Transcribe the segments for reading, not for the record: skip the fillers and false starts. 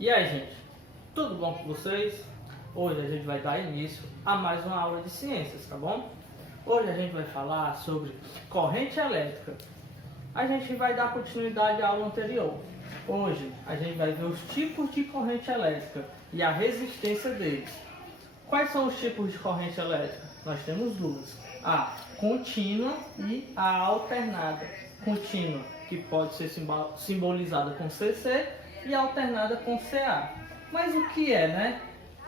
E aí, gente, tudo bom com vocês? Hoje a gente vai dar início a mais uma aula de ciências, tá bom? Hoje a gente vai falar sobre corrente elétrica. A gente vai dar continuidade à aula anterior. Hoje a gente vai ver os tipos de corrente elétrica e a resistência deles. Quais são os tipos de corrente elétrica? Nós temos duas: a contínua e a alternada. Contínua, que pode ser simbolizada com CC, e alternada com CA. Mas o que é, né,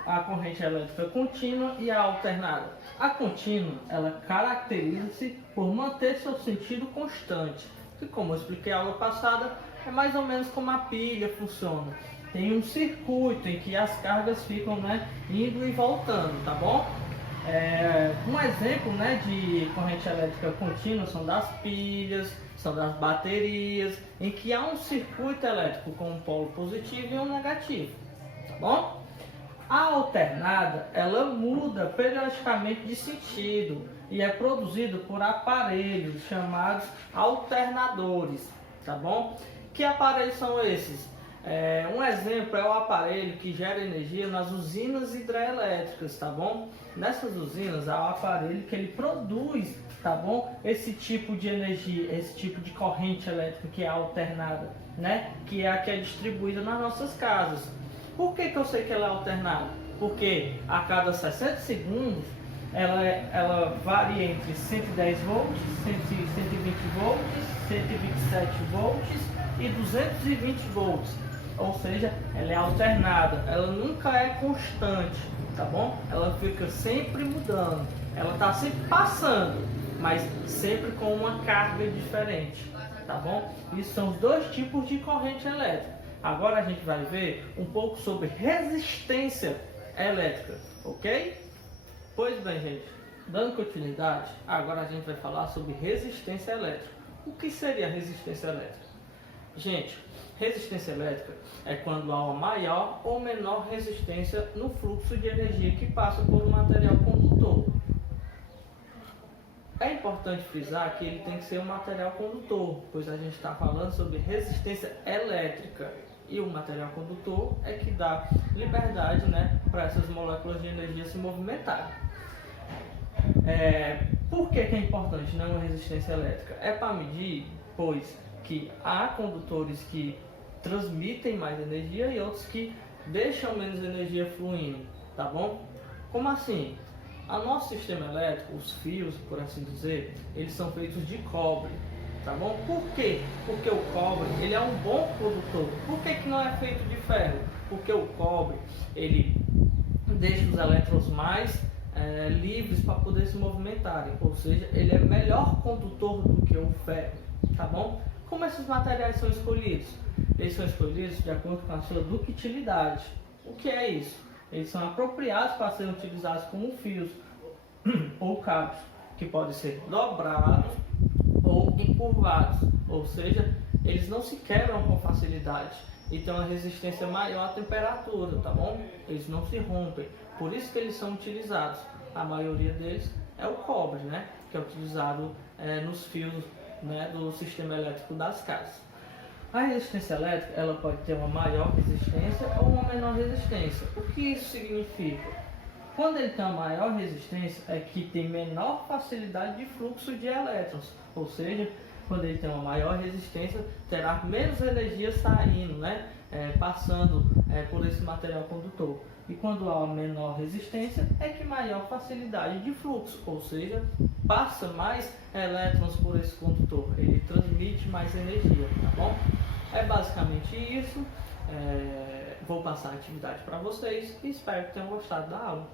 a corrente elétrica contínua e a alternada? A contínua, ela caracteriza-se por manter seu sentido constante, que, como eu expliquei na aula passada, é mais ou menos como a pilha funciona. Tem um circuito em que as cargas ficam, né, indo e voltando, tá bom? Um exemplo, né, de corrente elétrica contínua são das pilhas, são das baterias, em que há um circuito elétrico com um polo positivo e um negativo, tá bom? A alternada, ela muda periodicamente de sentido e é produzido por aparelhos chamados alternadores, tá bom? Que aparelhos são esses? Um exemplo é o aparelho que gera energia nas usinas hidrelétricas, tá bom? Nessas usinas há um aparelho que ele produz, tá bom? Esse tipo de energia, esse tipo de corrente elétrica que é alternada, né? Que é a que é distribuída nas nossas casas. Por que eu sei que ela é alternada? Porque a cada 60 segundos ela varia entre 110 volts, 120 volts, 127 volts e 220 volts. Ou seja, ela é alternada, ela nunca é constante, tá bom? Ela fica sempre mudando, ela está sempre passando, mas sempre com uma carga diferente, tá bom? Isso são os dois tipos de corrente elétrica. Agora a gente vai ver um pouco sobre resistência elétrica, ok? Pois bem, gente, dando continuidade, agora a gente vai falar sobre resistência elétrica. O que seria resistência elétrica? Gente, resistência elétrica é quando há uma maior ou menor resistência no fluxo de energia que passa por um material condutor. É importante frisar que ele tem que ser um material condutor, pois a gente está falando sobre resistência elétrica. E o material condutor é que dá liberdade, né, para essas moléculas de energia se movimentarem. Por que é importante, né, uma resistência elétrica? É para medir, pois, que há condutores que transmitem mais energia e outros que deixam menos energia fluindo, tá bom? Como assim? O nosso sistema elétrico, os fios, por assim dizer, eles são feitos de cobre, tá bom? Por quê? Porque o cobre, ele é um bom condutor. Por que não é feito de ferro? Porque o cobre, ele deixa os elétrons mais livres para poder se movimentarem, ou seja, ele é melhor condutor do que o ferro, tá bom? Como esses materiais são escolhidos? Eles são escolhidos de acordo com a sua ductilidade. O que é isso? Eles são apropriados para serem utilizados como fios ou cabos, que podem ser dobrados ou encurvados, ou seja, eles não se quebram com facilidade e têm uma resistência maior à temperatura, tá bom? Eles não se rompem, por isso que eles são utilizados. A maioria deles é o cobre, né? Que é utilizado nos fios, né, do sistema elétrico das casas. A resistência elétrica, ela pode ter uma maior resistência ou uma menor resistência. O que isso significa? Quando ele tem uma maior resistência, é que tem menor facilidade de fluxo de elétrons, ou seja, quando ele tem uma maior resistência, terá menos energia saindo, né, passando por esse material condutor. E quando há uma menor resistência, é que maior facilidade de fluxo, ou seja, passa mais elétrons por esse condutor, ele transmite mais energia, tá bom? É basicamente isso. Vou passar a atividade para vocês e espero que tenham gostado da aula.